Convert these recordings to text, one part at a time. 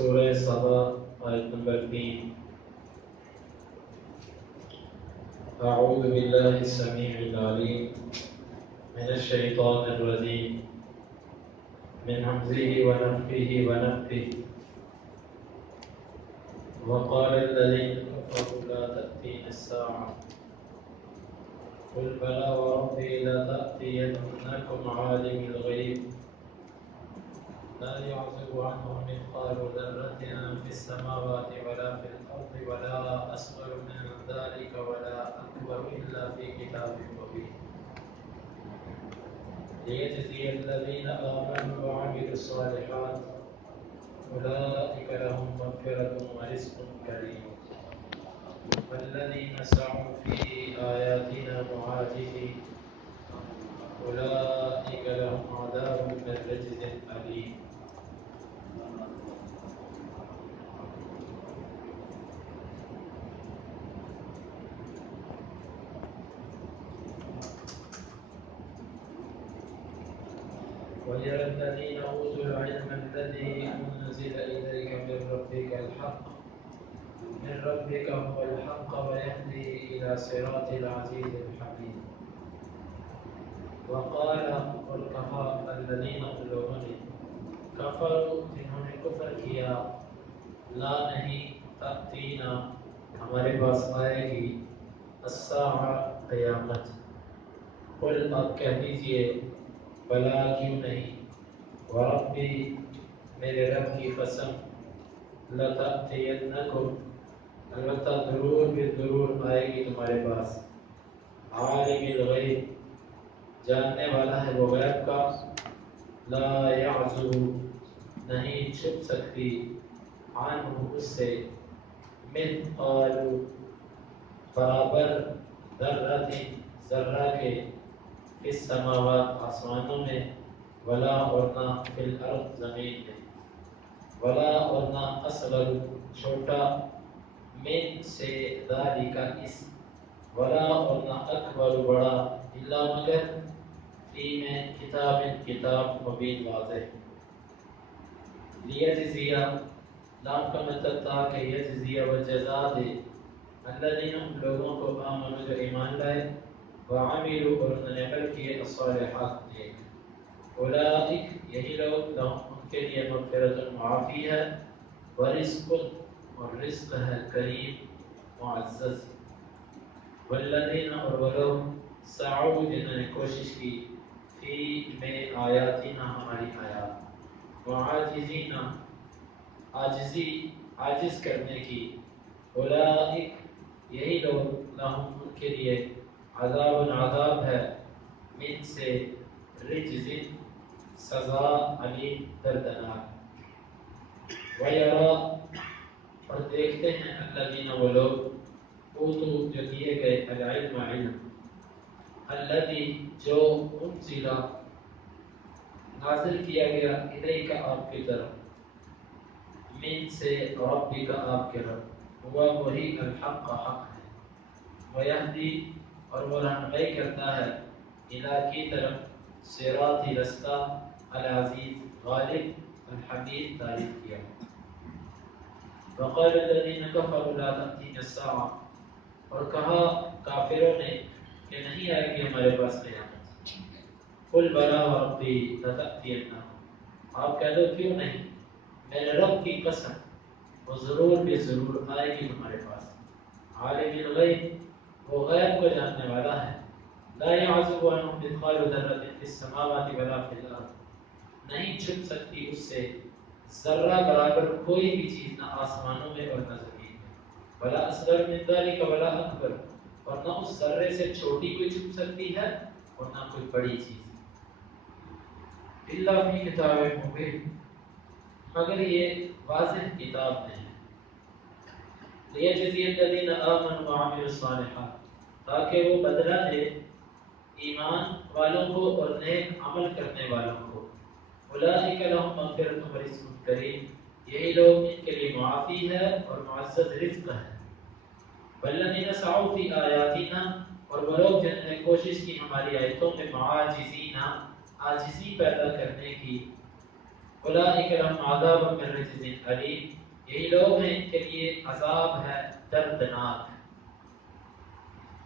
سورہ صبا آیت نمبر 3. اعوذ باللہ السمیع العلیم من الشیطان الرجیم من حمزه ونفخه ونفثه. وقال الذين كفروا لا تأتينا الساعة قل بلى وربي لتأتينكم عالم الغيب لا يعزب عنه مثقال ذرة في السماوات ولا في الأرض ولا أصغر من ذلك ولا أكبر إلا في كتاب مبين ليجزي الذين آمنوا وعملوا الصالحات أولئك لهم مغفرة ورزق كريم والذين سعوا في آياتنا معاجزين أولئك لهم عذاب من رجز أليم. ويرى الذين أوتوا العلم الذي أنزل إليك من ربك هو الحق ويهدي إلى صراط العزيز الحميد. وقال والكفر الذين كفروا جنہوں نے کفر کیا لا نہیں تأتینا ہمارے پاس آئے گی الساعہ قیامت. قل آپ کہہ دیجئے بلا کیوں نہیں وربی میرے رب کی قسم لتأتینکم البتہ ضرور بالضرور آئے گی تمہارے پاس عالم الغیب جاننے والا ہے وہ غیب کا لا یعزب نہیں چھپ سکتی عنہ اس سے مثقال برابر ذرۃ ذرہ کے فی السماوات آسمانوں میں ولا اور نہ فی الارض زمین میں ولا اور نہ اصغر چھوٹا من سے ذالک اس ولا اور نہ اکبر بڑا الا مگر فی میں کتاب مبین واضح. لیجزیہ لام کا مطلب تھا کہ یجزیہ و جزا دے الذین ان لوگوں کو آمنوا جو ایمان لائے وعملوا اور انہوں نے عمل کیے الصالحات نیک اولئک یہی لوگ لهم ان کے لیے مغفرت معافی ہے ورزق اور رزق ہے کریم معزز. والذین اور وہ لوگ سعوا جنہوں نے کوشش کی فی میں آیاتنا ہماری آیات معاجزین عاجز کرنے کی اولئک یہی لوگ لهم ان کے لیے عذاب ہے من سے رجز سزا علیم دردناک. ویرا اور دیکھتے ہیں الذین وہ لوگ اوتوا جو دیے گئے العلم علم الذی جو انزل نازل کیا گیا الیک آپ کی طرف من سے ربک آپ کے رب ہوا وہی الحق حق ہے ویہدی اور وہ رہنمائی کرتا ہے الی کی طرف صراط رستہ العزیز غالب الحمید تعریف کیا. وقال الذین کفروا لا تأتینا الساعة اور کہا کافروں نے کہ نہیں آئے گی ہمارے پاس قیامت. قل بلا وربی لتأتینکم آپ کہہ دو کیوں نہیں میرے رب کی قسم وہ ضرور بھی ضرور آئے گی تمہارے پاس. عالم الغیب وہ غیب کو جاننے والا ہے لا يعزب عنه مثقال ذرة في السماوات ولا في الأرض نہیں چھپ سکتی اس سے ذرہ برابر کوئی بھی چیز نہ آسمانوں میں اور نہ زمین میں ولا اصغر من ذلك ولا اکبر اور نہ اس ذرے سے چھوٹی کوئی چھپ سکتی ہے اور نہ کوئی بڑی چیز الا فی کتاب مبین مگر یہ واضح کتاب میں ہے. لیجزی الذین آمنوا وعملوا الصالحات تاکہ وہ بدلہ دے ایمان والوں کو اور نیک عمل کرنے والوں کو. اولئک لهم مغفرۃ ورزق کریم یہی لوگ ان کے لیے معافی ہے اور معزز رزق ہے. والذین سعوا فی آیاتنا اور وہ لوگ جنہوں نے کوشش کی ہماری آیتوں میں معاجزین عاجزی پیدا کرنے کی اولئک لهم عذاب من رجز علیم، یہی لوگ ہیں ان کے لیے عذاب ہے دردناک۔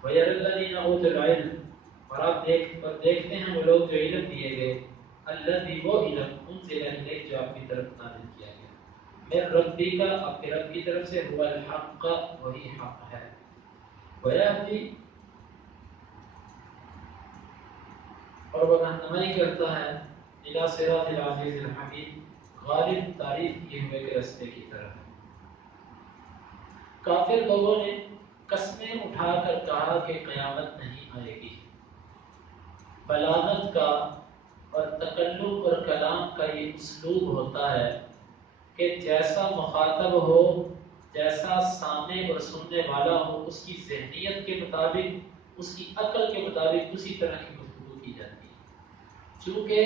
وَيَرَى الَّذِينَ أُوتُوا الْعِلْمَ، اور آپ دیکھتے ہیں وہ لوگ جو علم دیے گئے، الذی وہ علم انزل الیک جو آپ کی طرف نازل کیا گیا، من ربک آپ کے رب کی طرف سے، هو الحق وہی حق ہے، ویہدی اور وہ رہنمائی کرتا ہے، الی صراط العزیز الحمید غالب تعریف کیے ہوئے کے رستے کی طرف۔ کافر لوگوں نے قسمیں اٹھا کر کہا کہ قیامت نہیں آئے گی۔ بلاغت کا اور تکلم اور کلام کا یہ اسلوب ہوتا ہے کہ جیسا مخاطب ہو، جیسا سامنے اور سننے والا ہو، اس کی ذہنیت کے مطابق، اس کی عقل کے مطابق اسی طرح کی گفتگو کی جاتی ہے۔ چونکہ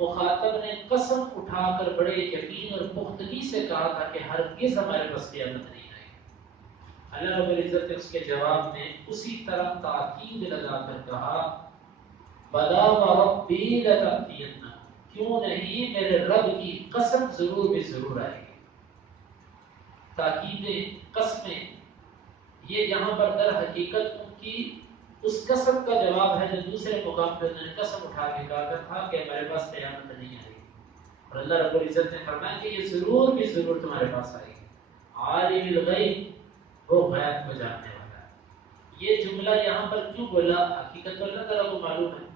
مخاطب نے قسم اٹھا کر بڑے یقین اور پختگی سے کہا تھا کہ ہرگز ہمارے پاس قیامت نہیں آئے گی، اللہ رب العزت نے اس کے جواب میں اسی طرح تاکید لگا کر کہا بلا وربی لتأتینہ، کیوں نہیں میرے رب کی قسم ضرور بھی ضرور آئے گی۔ تاکیدیں، قسمیں، یہ یہاں پر در حقیقت ان کی اس قسم کا جواب ہے جو دوسرے مقام پہ انہوں نے قسم اٹھا کے کہا تھا کہ ہمارے پاس قیامت نہیں آئے گی، اور اللہ رب العزت نے فرمایا کہ یہ ضرور بھی ضرور تمہارے پاس آئے گی۔ عالم الغیب، وہ غیب کو جاننے والا ہے۔ یہ جملہ یہاں پر کیوں بولا؟ حقیقت اللہ تعالیٰ کو معلوم ہے،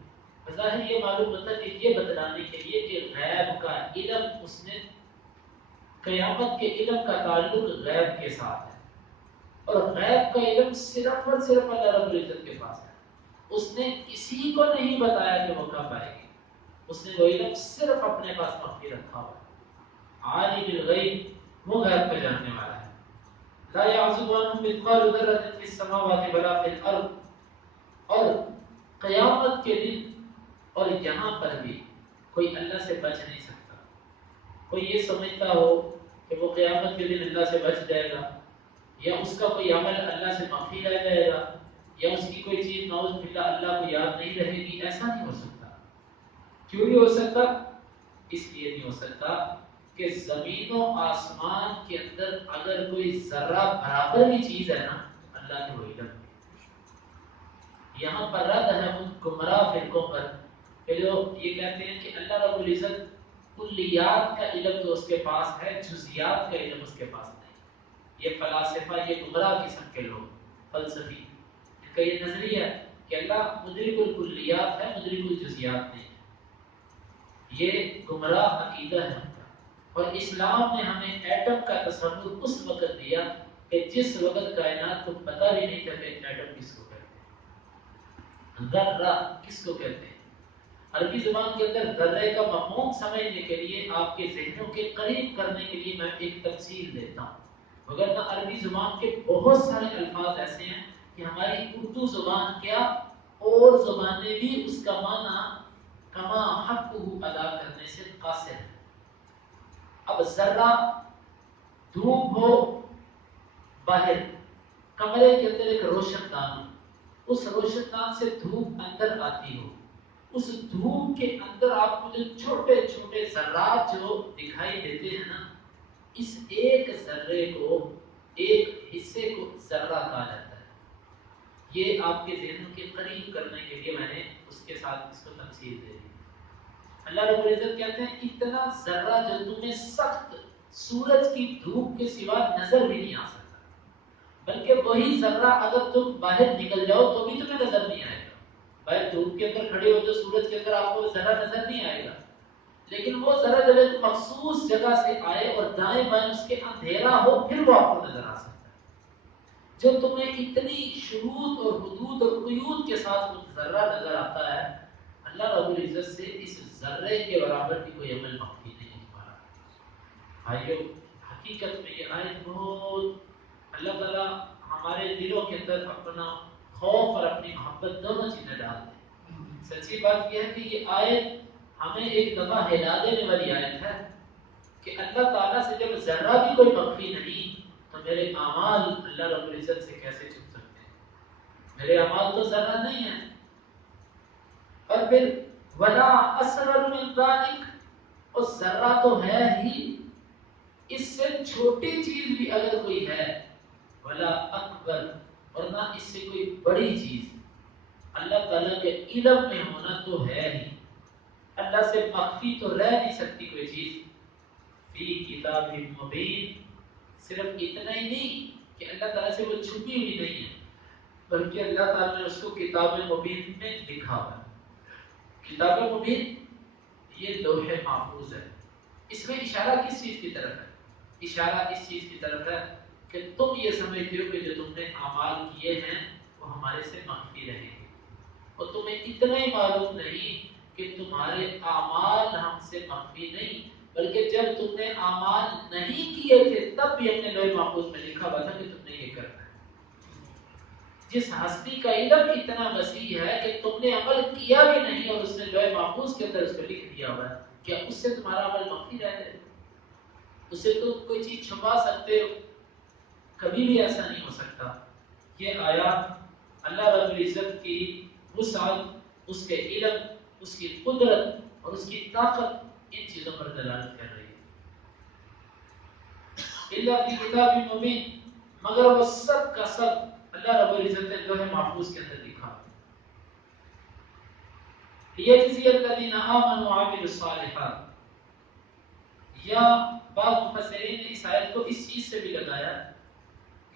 بظاہر یہ معلوم ہوتا ہے کہ یہ بتلانے کے لیے کہ غیب کا علم، اس نے قیامت کے علم کا تعلق غیب کے ساتھ ہے، اور غیب کا علم صرف اور صرف اللہ رب العزت کے پاس ہے۔ اس نے کسی کو نہیں بتایا کہ وہ کب آئے گی، اس نے وہ علم صرف اپنے پاس مخفی رکھا ہوا ہے۔ عالم الغیب، وہ غیب کا جاننے والا ہے۔ لا يعزب عنه مثقال ذرة في السماوات ولا في الأرض، اور قیامت کے دن اور یہاں پر بھی کوئی اللہ سے بچ نہیں سکتا۔ کوئی یہ سمجھتا ہو کہ وہ قیامت کے دن اللہ سے بچ جائے گا، یا اس کا کوئی عمل اللہ سے مخفی رہ جائے گا، یا اس کی کوئی چیز نعوذ باللہ اللہ کو یاد نہیں رہے گی، ایسا نہیں ہو سکتا۔ کیوں نہیں ہو سکتا؟ اس لیے نہیں ہو سکتا کہ زمین و آسمان کے اندر اگر کوئی ذرہ برابر کی چیز ہے نا، اللہ کے وہ علم ہے۔ یہاں پر رد ہے ان گمراہ فرقوں پر کہ جو یہ کہتے ہیں کہ اللہ رب العزت کلیات کا علم تو اس کے پاس ہے، جزیات کا علم اس کے پاس نہیں۔ یہ فلاسفہ، یہ گمراہ قسم کے لوگ، فلسفی، ان کا یہ نظریہ ہے کہ اللہ مدرک الکلیات ہے، مدرک الجزیات نہیں ہے۔ یہ گمراہ عقیدہ ہے ان کا، اور اسلام نے ہمیں ایٹم کا تصور اس وقت دیا کہ جس وقت کائنات کو پتہ بھی نہیں تھا کہ ایٹم کس کو کہتے ہیں، ذرہ کس کو کہتے ہیں۔ عربی زبان کے اندر ذرے کا مفہوم سمجھنے کے لیے، آپ کے ذہنوں کے قریب کرنے کے لیے میں ایک تفصیل دیتا ہوں، مگر عربی زبان کے بہت سارے الفاظ ایسے ہیں کہ ہماری اردو زبان کیا اور زبانیں بھی اس کا معنی کما حق ادا کرنے سے قاصر ہے۔ اب ذرہ، دھوپ ہو باہر، کمرے کے اندر ایک روشن دان، اس روشن دان سے دھوپ اندر آتی ہو، اس دھوپ کے اندر آپ کو جو چھوٹے چھوٹے ذرات جو دکھائی دیتے ہیں نا، اس ایک ذرے کو، ایک حصے کو ذرہ کہا جاتا ہے۔ یہ آپ کے ذہنوں کے قریب کرنے کے لیے میں نے اس کے ساتھ اس کو تفصیل دے دی۔ اللہ رب العزت کہتے ہیں اتنا ذرہ جو تمہیں سخت سورج کی دھوپ کے سوا نظر بھی نہیں آ سکتا، بلکہ وہی ذرہ اگر تم باہر نکل جاؤ تو بھی تمہیں نظر نہیں آئے گا۔ باہر دھوپ کے اندر کھڑے ہو تو سورج کے اندر آپ کو ذرہ نظر نہیں آئے گا، لیکن وہ ذرہ جب ایک مخصوص جگہ سے آئے اور دائیں بائیں اس کے اندھیرا ہو، پھر وہ آپ کو نظر آ سکتا ہے۔ جو تمہیں اتنی شروط اور حدود اور قیود کے ساتھ وہ ذرہ نظر آتا ہے، اللہ رب العزت سے اس ذرے کے برابر بھی کوئی عمل مخفی نہیں ہمارا۔ بھائیو، حقیقت میں یہ آیت بہت، اللہ تعالیٰ ہمارے دلوں کے اندر اپنا خوف اور اپنی محبت دونوں چیزیں ڈال دیں۔ سچی بات یہ ہے کہ یہ آیت ہمیں ایک دفعہ ہلا دینے والی آیت ہے کہ اللہ تعالیٰ سے جب ذرہ بھی کوئی مخفی نہیں تو میرے اعمال اللہ رب العزت سے کیسے چھپ سکتے ہیں؟ میرے اعمال تو ذرہ نہیں ہیں۔ اور پھر ولا اصغر من ذلک، اور ذرہ تو ہے ہی، اس سے چھوٹی چیز بھی اگر کوئی ہے ولا اکبر، اور نہ اس سے کوئی بڑی چیز اللہ تعالیٰ کے علم میں ہونا تو ہے ہی، اللہ سے مخفی تو رہ نہیں سکتی کوئی چیز، فی کتاب مبین، صرف اتنا ہی نہیں کہ اللہ تعالیٰ سے وہ چھپی ہوئی نہیں ہے، بلکہ اللہ تعالیٰ نے اس کو کتاب مبین میں لکھا ہوا ہے۔ کتاب مبین یہ لوح محفوظ ہے، اس میں اشارہ کس چیز کی طرف ہے؟ اشارہ اس چیز کی طرف ہے کہ تم یہ سمجھتے ہو کہ جو تم نے اعمال کیے ہیں وہ ہمارے سے مخفی رہیں گے، اور تمہیں اتنا ہی معلوم نہیں کہ تمہارے اعمال ہم سے مخفی نہیں، بلکہ جب تم نے اعمال نہیں کیے تھے تب بھی ہم نے لوح محفوظ میں لکھا ہوا تھا کہ تم نے یہ کرنا ہے۔ جس ہستی کا علم اتنا وسیع ہے کہ تم نے عمل کیا بھی نہیں اور اس نے لوح محفوظ کے اندر اس کو لکھ دیا ہوا ہے، کیا اس سے تمہارا عمل مخفی رہ جائے؟ اس سے تم کوئی چیز چھپا سکتے ہو؟ کبھی بھی ایسا نہیں ہو سکتا۔ یہ آیات اللہ رب العزت کی وسعت، اس کے علم، اس کی قدرت اور اس کی طاقت، ان چیزوں پر دلالت کر رہی ہے۔ الا فی کتاب مبین، مگر وہ سب کا سب اللہ رب العزت نے لوح محفوظ کے اندر لکھا۔ لیجزی الذین آمنوا وعملوا الصالحات، یا بعض مفسرین نے اس آیت کو اس چیز سے بھی لگایا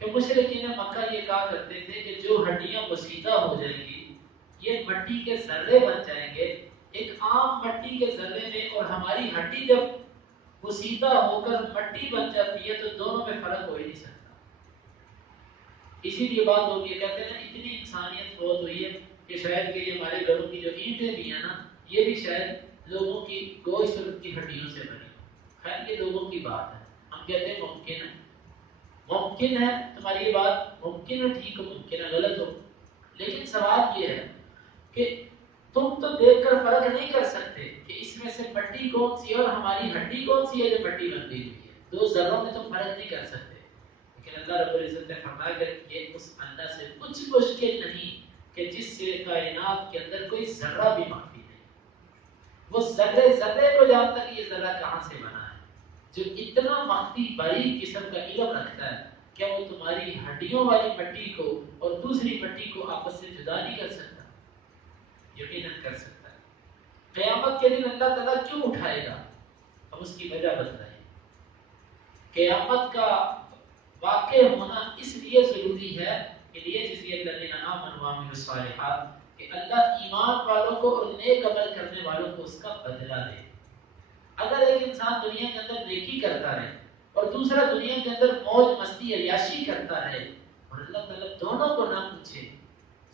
کہ مشرکین مکہ یہ کہا کرتے تھے کہ جو ہڈیاں بسیدہ ہو جائیں گی، یہ مٹی کے ذرے بن جائیں گے، ایک عام مٹی کے ذرے میں اور ہماری ہڈی جب بسیدہ ہو کر مٹی بن جاتی ہے تو دونوں میں فرق ہو ہی نہیں سکتا۔ اسی لیے بات ہوگی، کہتے ہیں نا اتنی انسانیت بہت ہوئی ہے کہ شاید کہ یہ ہمارے گھروں کی جو اینٹیں بھی ہیں نا، یہ بھی شاید لوگوں کی گوشت اور کی ہڈیوں سے بنی۔ خیر یہ لوگوں کی بات ہے، ہم کہتے ہیں ممکن ہے، ممکن ہے تمہاری یہ بات ممکن ہے، ٹھیک ہو، ممکن ہے غلط ہو، لیکن سوال یہ ہے کہ تم تو دیکھ کر فرق نہیں کر سکتے کہ اس میں سے مٹی کون سی ہے اور ہماری ہڈی کون سی ہے جو مٹی بن گئی ہوئی ہے، دو ذروں میں تم فرق نہیں کر سکتے، لیکن اللہ رب العزت نے فرمایا کہ یہ اس اللہ سے کچھ مشکل نہیں کہ جس سے کائنات کے اندر کوئی ذرہ بھی مخفی نہیں، وہ ذرے ذرے کو جانتا کہ یہ ذرہ کہاں سے بنا ہے، جو اتنا مخفی باریک قسم کا علم رکھتا ہے، کیا وہ تمہاری ہڈیوں والی مٹی کو اور دوسری مٹی کو آپس سے جدا نہیں کر سکتا؟ یقیناً کر سکتا ہے۔ قیامت کے دن اللہ تعالیٰ کیوں اٹھائے گا؟ اب اس کی وجہ بتائیں۔ قیامت کا واقع ہونا اس لیے ضروری ہے کہ لیجزی الذین آمنوا وعملوا الصالحات، کہ اللہ ایمان والوں کو اور نیک عمل کرنے والوں کو اس کا بدلہ دے۔ اگر ایک انسان دنیا کے اندر نیکی کرتا رہے اور دوسرا دنیا کے اندر موج مستی عیاشی کرتا رہے اور اللہ تعالیٰ دونوں کو نہ پوچھے،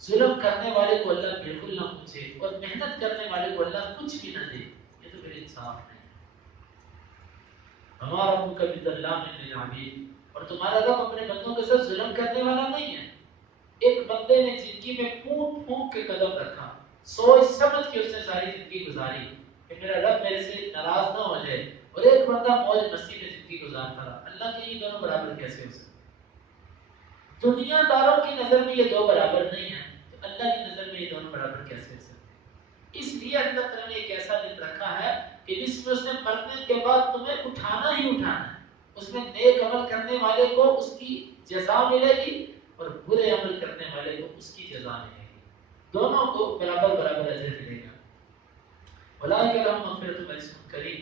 ظلم کرنے والے کو اللہ بالکل نہ پوچھے اور محنت کرنے والے کو اللہ کچھ بھی نہ دے، یہ تو پھر انصاف نہیں ہے۔ ہمارا رب کا بظلام للعبید، اور تمہارا رب اپنے بندوں کے ساتھ ظلم کرنے والا نہیں ہے۔ ایک بندے نے زندگی میں پھونک پھونک کے قدم رکھا، سوچ سمجھ کے اس نے ساری زندگی گزاری کہ میرا رب میرے سے ناراض نہ ہو جائے، اور ایک بندہ موج مستی میں زندگی گزارتا رہا، اللہ کے یہ دونوں برابر کیسے ہو سکتے؟ دنیا داروں کی نظر میں یہ دو برابر نہیں ہیں، تو اللہ کی نظر میں یہ دونوں برابر کیسے ہو سکتے؟ اس لیے اللہ تعالیٰ نے ایک ایسا دن رکھا ہے کہ جس میں اس نے مرنے کے بعد تمہیں اٹھانا ہی اٹھانا ہے، اس میں نیک عمل کرنے والے کو اس کی جزا ملے گی اور برے عمل کرنے والے کو اس کی جزا ملے گی، دونوں کو برابر برابر اجر ملے گا۔ اولئک لہم مغفرۃ ورزق کریم،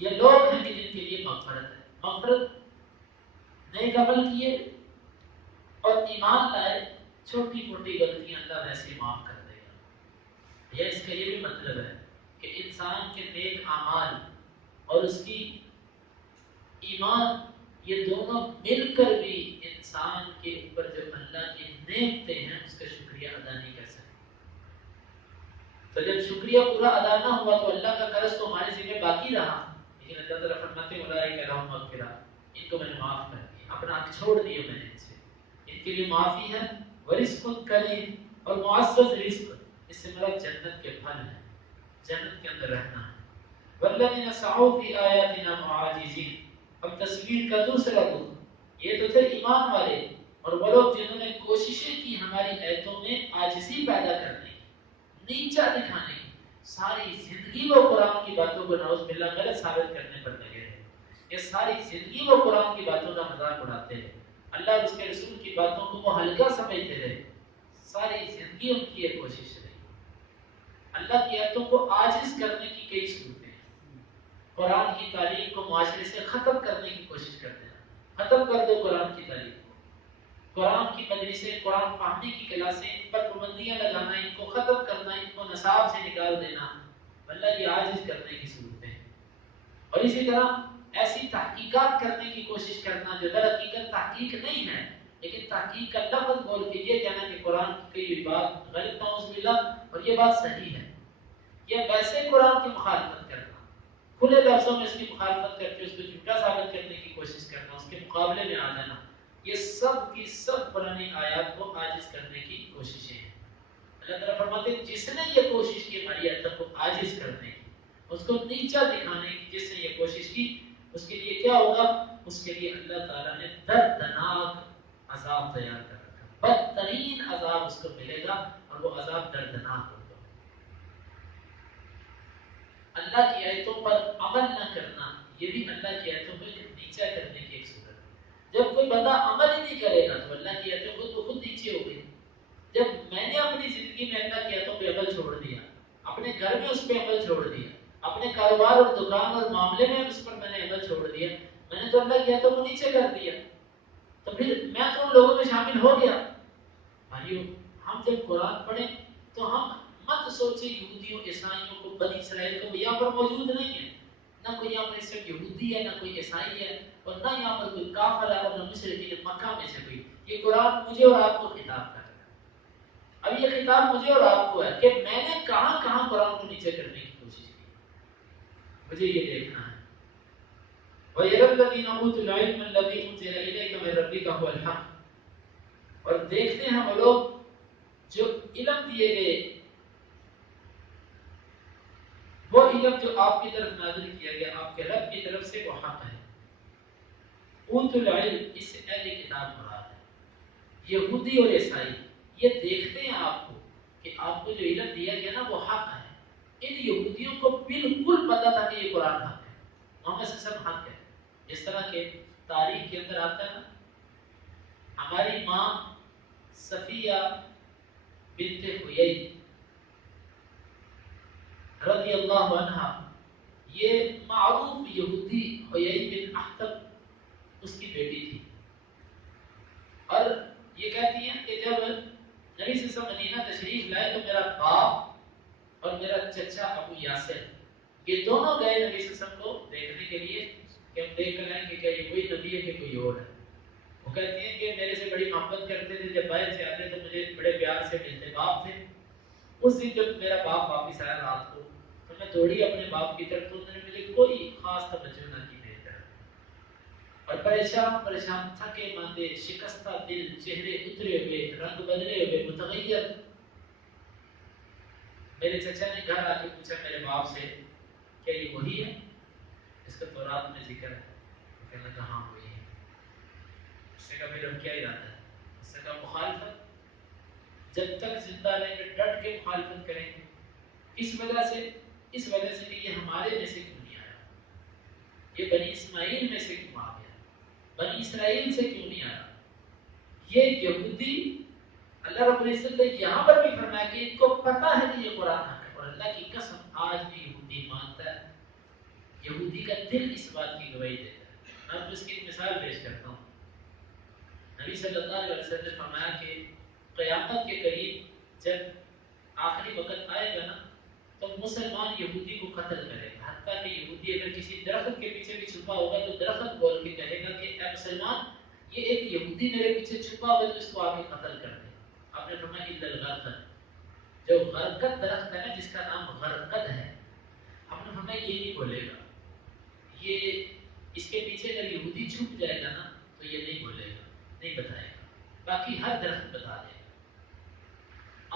یہ لوگ ہیں کہ جن کے لیے مغفرت ہے، مغفرت، نیک عمل کیے اور ایمان لائے، چھوٹی موٹی غلطیاں اللہ ویسے معاف کر دے گا۔ یہ اس کا یہ بھی مطلب ہے کہ انسان کے نیک اعمال اور اس کی ایمان، یہ دونوں مل کر بھی انسان کے اوپر جو اللہ کی نعمتیں ہیں اس کا شکریہ ادا نہیں کر سکتے۔ تو جب شکریہ پورا ادا نہ ہوا تو اللہ کا قرض تو ہمارے ذمہ باقی رہا، لیکن اللہ تعالیٰ فرماتے ہیں اولئک لہم مغفرۃ، ان کو میں نے معاف کر دیا، اپنا حق چھوڑ دیا میں نے ان سے، ان کے لیے معافی ہے، ورزق کریم، اور معزز رزق، اس سے مراد جنت کے پھل ہیں، جنت کے اندر رہنا ہے۔ والذین سعوا فی آیاتنا معاجزین، اب تصویر کا دوسرا رخ، یہ تو تھے ایمان والے اور وہ لوگ جنہوں نے کوششیں کی ہماری آیتوں میں عاجزی پیدا کرنے کی، نیچا دکھانے کی، ساری زندگی وہ قرآن کی باتوں کو نعوذ باللہ غلط ثابت کرنے پر لگے ہیں، یہ ساری زندگی وہ قرآن کی باتوں کا مذاق اڑاتے ہیں، اللہ اور اس کے رسول کی باتوں کو وہ ہلکا سمجھتے رہے، ساری زندگی ان کی یہ کوشش رہی۔ اللہ کی آیتوں کو عاجز کرنے کی کئی صورتیں ہیں، قرآن کی تعلیم کو معاشرے سے ختم کرنے کی کوشش کرتے ہیں، ختم کر دو قرآن کی تعلیم کو، قرآن کی مجلسیں، قرآن پڑھنے کی کلاسیں، ان پر پابندیاں لگانا، ان کو ختم کرنا، ان کو نصاب سے نکال دینا، اللہ کی عاجز کرنے کی صورتیں ہیں۔ اور اسی طرح ایسی تحقیقات کرنے کی کوشش کرنا جو در حقیقت تحقیق نہیں ہے، لیکن تحقیق کا لفظ بول کے یہ کہنا کہ قرآن کی کوئی بات غلط نعوذ باللہ اور یہ بات صحیح ہے، یا ویسے قرآن کی مخالفت کرنا، کھلے لفظوں میں اس کی مخالفت کر کے اس کو جھوٹا ثابت کرنے کی کوشش کرنا، اس کے مقابلے میں آ جانا، یہ سب کی سب قرآن آیات کو عاجز کرنے کی کوششیں ہیں۔ اللہ تعالیٰ فرماتے ہیں جس نے یہ کوشش کی ہماری آیتوں کو عاجز کرنے کی، اس کو نیچا دکھانے کی، جس نے یہ کوشش کی اس کے لیے کیا ہوگا؟ اس کے لیے اللہ تعالیٰ نے دردناک عذاب تیار کر رکھا، بدترین عذاب اس کو ملے گا، اور وہ عذاب دردناک ہوگا۔ اللہ کی آیتوں پر عمل نہ کرنا یہ بھی اللہ کی آیتوں کو نیچا کرنے کی ایک صورت ہے۔ جب کوئی بندہ عمل ہی نہیں کرے گا تو اللہ کی آیتوں کو تو خود نیچے ہو گئی۔ جب میں نے اپنی زندگی میں اللہ کی آیتوں پہ عمل چھوڑ دیا، اپنے گھر میں اس پہ عمل چھوڑ دیا، اپنے کاروبار اور دکان اور معاملے میں اس پر میں نے عمل چھوڑ دیا، میں نے تو اللہ کی آیتوں کو نیچے کر دیا، تو پھر میں تو ان لوگوں میں شامل ہو گیا۔ بھائیو، ہم جب قرآن پڑھیں تو ہم مت سوچیں یہودیوں عیسائیوں کو، بنی اسرائیل کو یہاں پر موجود نہیں ہے، نہ کوئی یہاں پر صرف یہودی ہے، نہ کوئی عیسائی ہے، اور نہ یہاں پر کوئی کافر ہے، اور نہ مشرکین مکہ میں سے کوئی۔ یہ قرآن مجھے اور آپ کو خطاب کر رہا ہے۔ اب یہ خطاب مجھے اور آپ کو ہے کہ میں نے کہاں کہاں قرآن کو نیچے کرنے کی کوشش کی، مجھے یہ دیکھنا ہے۔ وَيَرَى الَّذِينَ أُوتُوا الْعِلْمَ الَّذِي أُنزِلَ إِلَيْكَ مِن رَّبِّكَ هُوَ الْحَقُّ، اور دیکھتے ہیں وہ لوگ جو علم دیے گئے، وہ علم جو آپ کی طرف نازل کیا گیا آپ کے رب کی طرف سے، وہ حق ہے۔ اوتوا العلم، اس سے اہل کتاب مراد ہے، یہودی اور عیسائی، یہ دیکھتے ہیں آپ کو کہ آپ کو جو علم دیا گیا نا وہ حق ہے۔ ان یہودیوں کو بالکل پتا تھا کہ یہ قرآن حق ہے، محمد صلی اللہ علیہ وسلم حق ہے۔ جس طرح کے تاریخ کے اندر آتا ہے نا، ہماری ماں صفیہ بنت حیی رضی اللہ عنہ، یہ معروف یہودی حیی بن اخطب اس کی بیٹی تھی، اور یہ کہتی ہیں کہ جب نبی صلی اللہ علیہ وسلم مدینہ تشریف لائے تو میرا باپ اور میرا چچا ابو یاسر، یہ دونوں گئے نبی صلی اللہ علیہ وسلم کو دیکھنے کے لیے کہ ہم دیکھ کر آئیں کہ کیا یہ کوئی نبی ہے کہ کوئی اور ہے۔ وہ کہتی ہیں کہ میرے سے بڑی محبت کرتے تھے، جب باہر سے آتے تو مجھے بڑے پیار سے ملتے، باپ تھے۔ اس دن جب میرا باپ واپس آیا رات کو تو میں دوڑی اپنے باپ کی طرف، تو انہوں نے مجھے کوئی خاص توجہ نہ کی میری طرف، اور پریشان تھکے ماندے، شکستہ دل، چہرے اترے ہوئے، رنگ بدلے ہوئے، متغیر، میرے چچا نے گھر آ کے پوچھا میرے باپ سے کیا یہ وہی ہے اس کا تورات میں ذکر ہے؟ وہ کہنے لگا ہاں وہی ہے۔ اس نے کہا پھر اب کیا ارادہ ہے؟ اس نے کہا مخالفت، جب تک زندہ رہیں گے ڈٹ کے مخالفت کریں گے۔ اس وجہ سے کہ یہ ہمارے میں سے کیوں نہیں آیا، یہ بنی اسماعیل میں سے کیوں آ گیا، بنی اسرائیل سے کیوں نہیں آیا۔ یہ یہودی، اللہ رب العزت نے یہاں پر بھی فرمایا کہ ان کو پتا ہے کہ یہ قرآن حق ہے، اور اللہ کی قسم آج بھی یہودی مانتا ہے، یہودی کا دل اس بات کی گواہی دیتا ہے۔ میں آپ کو اس کی ایک مثال پیش کرتا ہوں۔ نبی صلی اللہ علیہ وسلم نے فرمایا کہ قیامت کے قریب جب آخری وقت آئے گا نا تو مسلمان یہودی کو قتل کرے گا، حتیٰ کہ یہودی اگر کسی درخت کے پیچھے بھی چھپا ہوگا تو درخت بول کے کہے گا کہ اے مسلمان، یہ ایک یہودی میرے پیچھے چھپا ہوا تو اس کو آ کے قتل کر دے۔ آپ نے فرمایا الا الغرقد، جو غرقد درخت ہے نا جس کا نام غرقد ہے، آپ نے فرمایا یہ نہیں بولے گا، یہ اس کے پیچھے اگر یہودی چھپ جائے گا نا تو یہ نہیں بولے گا، نہیں بتائے گا، باقی ہر درخت بتا دے گا۔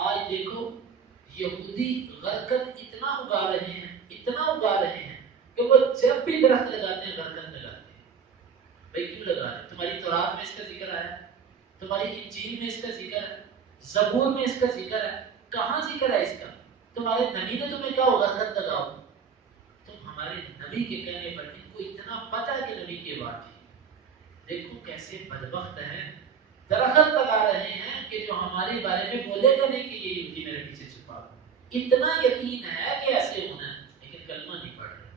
آج دیکھو یہودی غرقد اتنا اگا رہے ہیں کہ وہ جب بھی درخت لگاتے ہیں غرقد لگاتے ہیں۔ بھائی کیوں لگا رہے ہیں؟ تمہاری تورات میں اس کا ذکر آیا، تمہاری انجیل میں اس کا ذکر ہے، زبور میں اس کا ذکر ہے، کہاں ذکر ہے اس کا؟ تمہارے نبی نے تمہیں کہا ہوگا خط لگاؤ، تم ہمارے نبی کے کہنے پر ان کو اتنا پتہ ہے کہ نبی کی بات ہے۔ دیکھو کیسے بدبخت ہیں، درخت لگا رہے ہیں کہ جو ہمارے بارے میں بولے گا نہیں کہ یہ یہودی میرے پیچھے چھپا ہوا۔ اتنا یقین ہے کہ ایسے ہونا ہے، لیکن کلمہ نہیں پڑھ رہے۔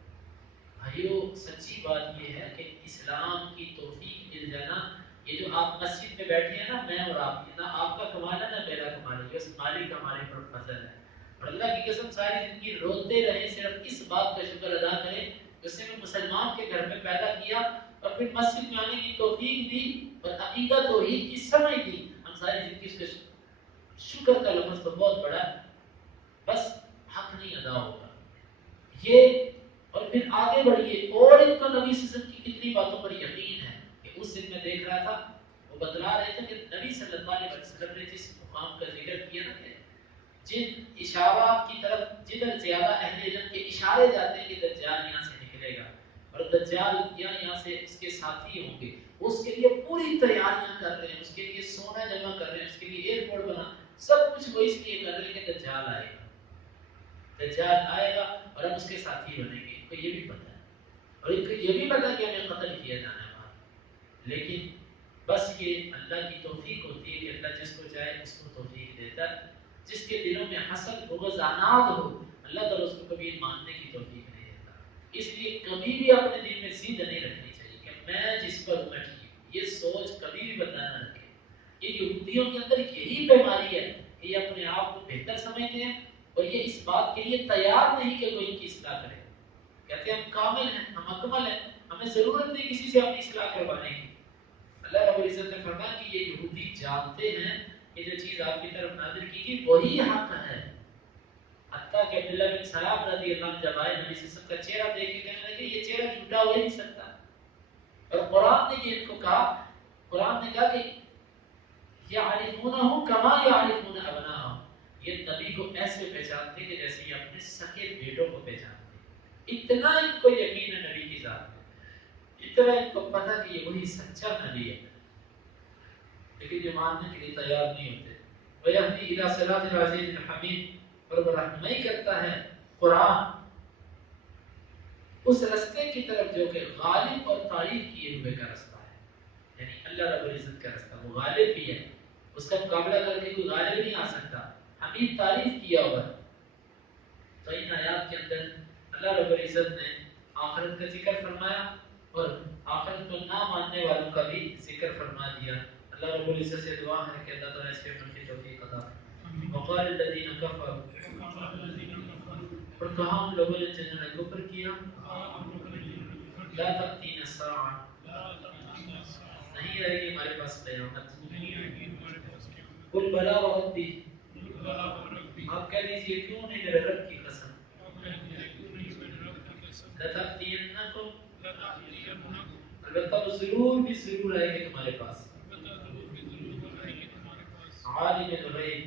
بھائیو سچی بات یہ ہے کہ اسلام کی توفیق مل جانا، یہ جو آپ مسجد میں بیٹھے ہیں نا، میں اور آپ، نہ آپ کا کمال ہے نہ میرا کمال ہے، بس مالک ہمارے پر فضل ہے۔ اور اللہ کی قسم ساری زندگی روتے رہیں، صرف اس بات کا شکر ادا کریں اس نے میں مسلمان کے گھر میں پیدا کیا اور پھر مسجد میں آنے کی توفیق دی اور عقیدہ توحید کی سمجھ دی۔ ہم ساری زندگی اس کا شکر کا لفظ تو بہت بڑا ہے، بس حق نہیں ادا ہوگا یہ۔ اور پھر آگے بڑھیے، اور ان کا نبی صلی اللہ علیہ وسلم کی کتنی باتوں پر یقین ہے کہ اس دن میں دیکھ رہا تھا وہ بتلا رہے تھے کہ نبی صلی اللہ علیہ وسلم نے جس مقام کا ذکر کیا نا کہ جن اشارات کی طرف جدھر زیادہ اہل علم کے اشارے جاتے ہیں کہ دجال یہاں سے نکلے گا اور دجال یہاں سے اس کے ساتھی ہوں گے، اس کے لیے پوری تیاریاں کر رہے ہیں، اس کے لیے سونا جمع کر رہے ہیں، اس کے لیے ایئرپورٹ بنا، سب کچھ وہ اس لیے کر رہے ہیں کہ دجال آئے گا، دجال آئے گا اور ہم اس کے ساتھی بنیں گے۔ ان کو یہ بھی پتا ہے اور ان کو یہ بھی پتا ہے کہ ہمیں قتل کیا جانا ہے وہاں، لیکن بس یہ اللہ کی توفیق ہوتی ہے کہ اللہ جس کو چاہے اس کو توفیق دیتا ہے۔ جس کے دلوں میں حسد بغض عناد ہو، اللہ تعالیٰ اس کو کبھی ماننے کی توفیق نہیں دیتا۔ اس لیے کبھی بھی اپنے دل میں ضد نہیں رکھنی چاہیے کہ میں جس پر ہوں میں ٹھیک ہوں، یہ سوچ کبھی بھی بندہ نہ رکھے۔ یہ یہودیوں کے اندر یہی بیماری ہے کہ یہ اپنے آپ کو بہتر سمجھتے ہیں اور یہ اس بات کے لیے تیار نہیں کہ کوئی ان کی اصلاح کرے۔ کہتے ہیں ہم کامل ہیں، ہم اکمل ہیں، ہمیں ضرورت نہیں کسی سے اپنی اصلاح کروانے کی۔ اللہ رب العزت نے فرمایا کہ یہ یہودی جانتے ہیں کہ جو چیز آپ کی طرف نازل کی گئی وہی حق ہے۔ حتیٰ کہ عبداللہ بن سلام رضی اللہ عنہ جب آئے نبی صلی اللہ علیہ وسلم کا چہرہ دیکھ کے کہنے لگے یہ چہرہ جھوٹا ہو ہی نہیں سکتا، اور قرآن نے یہ ان کو کہا، قرآن نے کہا کہ یعرفونہ کما یعرفون ابناءہم، یہ نبی کو ایسے پہچانتے کہ جیسے یہ اپنے سکے بیٹوں کو پہچانتے۔ اتنا ان کو یقین ہے نبی کی ذات میں، اتنا ان کو پتہ کہ یہ وہی سچا نبی ہے، لیکن یہ ماننے کے لیے تیار نہیں ہوتے۔ وَيَهْدِي إِلَىٰ صِرَاطِ الْعَزِيزِ الْحَمِيدِ، اور وہ رہنمائی کرتا ہے قرآن اس رستے کی طرف جو کہ غالب اور تعریف کیے ہوئے کا رستہ ہے، یعنی اللہ رب العزت کا رستہ، وہ غالب بھی ہے، اس کا مقابلہ کر کے کوئی غالب نہیں آ سکتا، حمید تعریف کیا ہوا۔ تو ان آیات کے اندر اللہ رب العزت نے آخرت کا ذکر فرمایا اور آخرت کو نہ ماننے والوں کا بھی ذکر فرما دیا۔ اللہ رب العزت سے دعا ہے کہ اللہ تعالیٰ اس کے عمل کی توفیق عطا فرمائے۔ وقال الذین کفروا، اور کہا ان لوگوں نے جنہوں نے کفر کیا، لا تأتینا الساعۃ، نہیں آئے گی ہمارے پاس قیامت، قل بلی وربی، آپ کہہ دیجئے کیوں نہیں میرے رب کی قسم، لتأتینکم، البتہ وہ ضرور بھی ضرور آئے گی تمہارے پاس، عالم الغیب،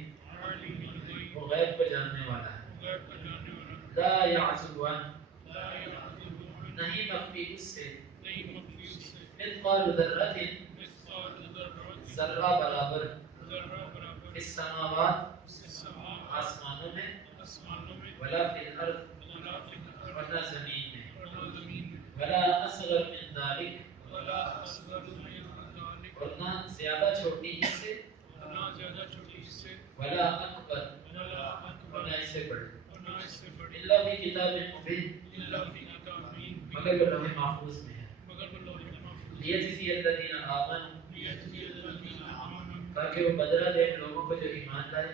وہ غیب کو جاننے والا ہے، لا یعزب عنہ، نہیں مخفی اس سے، مثقال ذرۃ، ذرہ برابر، فی السماوات، آسمانوں میں، ولا فی الارض، ورنہ زمین میں، ولا اصغر من ذلک، ورنہ زیادہ چھوٹی اس سے، ولا اکبر، ورنہ اس سے بڑی، الا فی کتاب مبین، مگر وہ لوح محفوظ میں ہے، لیجزی الذین آمنوا، تاکہ وہ بدلہ دے ان لوگوں کو جو ایمان لائے،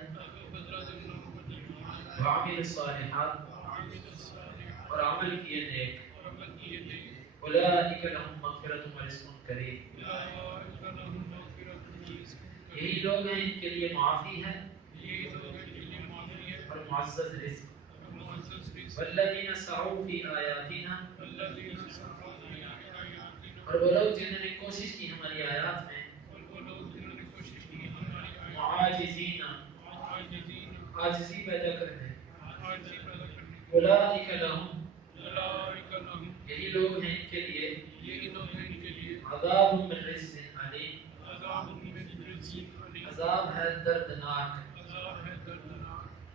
وعملوا الصالحات، اور عمل کیے نیک، اولئک لهم مغفرۃ ورزق کریم، یہی لوگ ہیں ان کے لیے معافی ہے اور معزز رزق، والذین سعوا فی آیاتنا، اور وہ لوگ جنہوں نے کوشش کی ہماری آیات میں، معاجزین، عاجزی پیدا کرنے، اولئک لهم، یہی لوگ ہیں ان کے لیے، عذاب من رجز علیم، عذاب ہے دردناک،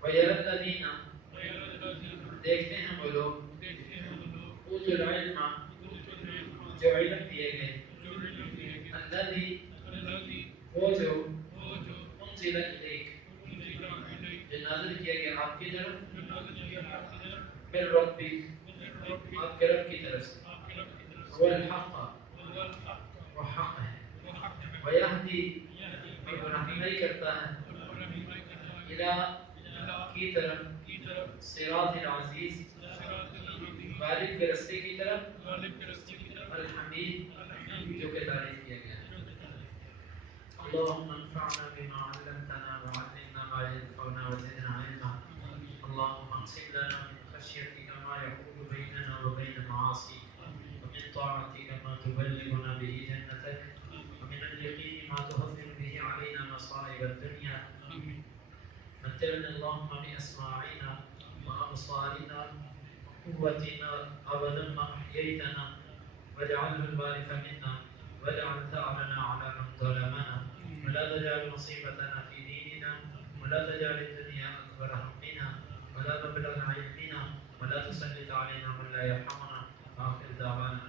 وَيَرَى الَّذِينَ، العلم جو علم دیے گئے الذي وہ جو انزل الیک جو نازل کیا گیا آپ کی طرف من ربک آپ کے رب کی طرف سے هو الحق وہ حق ہے ویہدی اور رہنمائی کرتا ہے الہ کی طرف صراط العزیز غالب کے رستے کی طرف الحمید جو کہ تعریف کیا گیا ہے اللهم انفعنا بما علمتنا وعلمنا ما ينفعنا وزدنا علما اللهم اقسم لنا من خشيتك ما يحول بيننا وبين معاصيك ومن طاعتك ما تبلغنا به جنتك ومن اليقين ما تهون به علينا مصائب الدنيا متعنا اللهم بأسماعنا وأبصارنا وقوتنا أبدا ما أحييتنا واجعله الوارث منا واجعل ثأرنا على من ظلمنا ولا تجعل مصيبتنا في ديننا ولا تجعل الدنيا أكبر همنا ولا مبلغ علمنا ولا تسلط علينا من لا يرحمنا وآخر دعوانا